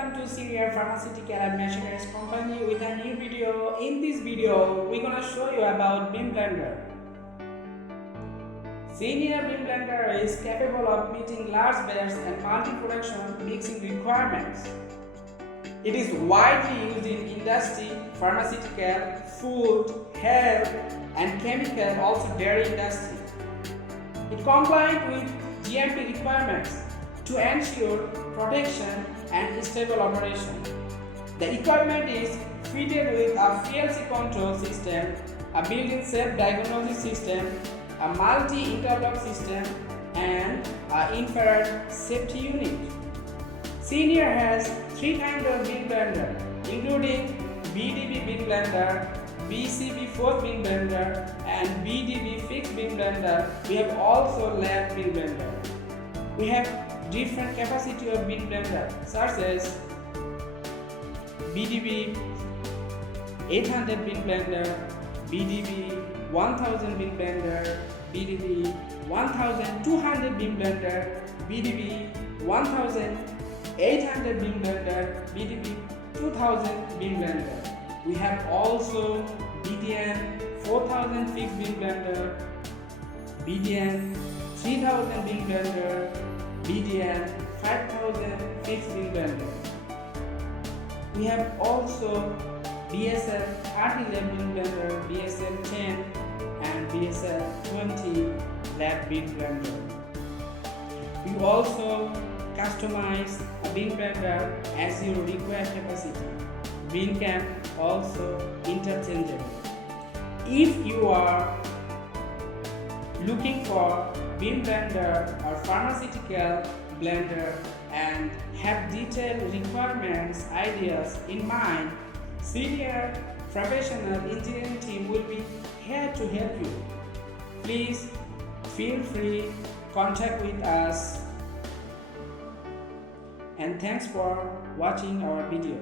welcome to Senieer Pharmaceutical and Machineries Company with a new video. In this video, we're gonna show you about beam blender. Senieer beam blender is capable of meeting large batch and multi-production mixing requirements. It is widely used in industry, pharmaceutical, food, health, and chemical, also dairy industry. It complies with GMP requirements to ensure protection and stable operation. The equipment is fitted with a PLC control system, a built-in self-diagnosis system, a multi-interlock system, and an infrared safety unit. Senieer has three kinds of beam blender, including BCV beam blender, BCV-400 beam blender, and BCV-500 beam blender. We have also lab beam blender. We have different capacity of beam blender such as BCV-800 beam blender, BCV-1000 beam blender, BCV-200 beam blender, BCV-800 beam blender, BCV-200 beam blender. We have also BCV-400 fixed beam blender, BCV-300 beam blender, BCV-500 fixed beam blender. We have also BCV-30 lab beam blender, BCV-10 and BCV-20 lab beam blender. We also customize a beam blender as you require capacity. Beam can also interchangeable. If you are looking for beam blender or pharmaceutical blender and have detailed requirements, ideas in mind, Senieer professional engineering team will be here to help you. Please feel free, contact with us, and thanks for watching our video.